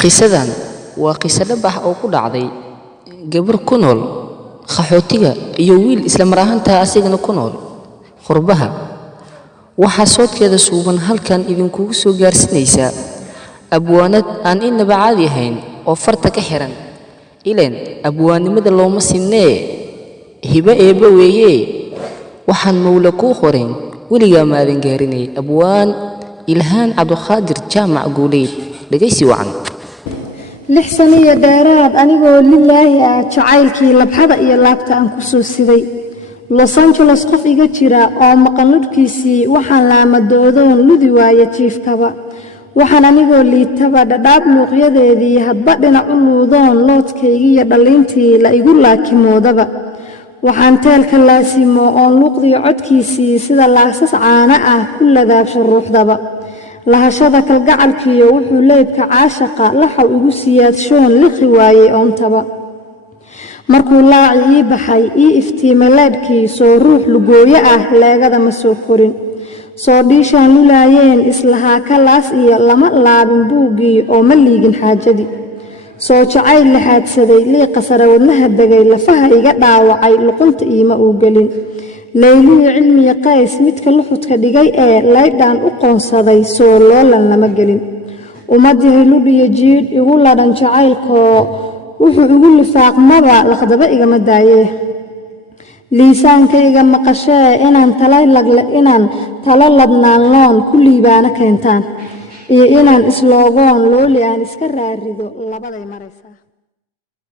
qisadan waa qiso dhab ah oo ku dhacday gabar ku nool qaxootiga iyo wiil isla mar ahaantaa asigana ku nool qurbaha. waxaa soodkeeda suuban halkan idinkugu soo gaarsinaysa abwaanad aan inaba caadi ahayn oo farta ka xiran. ileen abwaannimada looma sinnee hibo eebba weeye, waxaan mawla kuu qorayn weligaa maadan gaarinay. abwaan ilhaan cabdiqaadir jaamac guuleed, dhegaysi wacan. 6 sano iyo dheeraad anigoo lilaahi ah jacaylkii labxada iyo laabta aan ku soo siday. Los Angeles qof iga jira oo maqan nudkiisii waxaan laamadoodoon ludi waaya jiifkaba. waxaan anigoo liitaba dhadhaab luuqyadeedii hadba dhinac u luudoon loodkaygii iyo dhalliintii la igu laakimoodaba. waxaan teelka laasimo oon luuqdii codkiisii sida laasas caana ah ku ladaabsho ruuxdaba. lahashada kalgacalkiiyo wuxuu leebka caashaqa laxaw igu siyaadshoon liqi waayey oontaba. markuu laaci ii baxay ii iftiimay leebkii soo ruux lugooyo ah leegada ma soo korin. soo dhiishaan lulaayeen islahaa ka laas iyo lama laabin buuggii oo ma liigin xaajadii. soo jacayl laxaadsaday liiqa sare wadnaha degay lafaha iga dhaawacay luqunta iima uu gelin. laylihii cilmiya qays midka luxudka dhigay ee laydhaan u qoonsaday soo loolan lama gelin. ummadii ludhiyo jiidh igu ladhan jacaylkoo wuxuu igu lifaaqmaba laqdaba igama daayee. liisaankayga maqashee inaan talo ladnaan loon ku liibaana keentaan iyo inaan isloogoon looli aan iska raarido labaday maraysaa.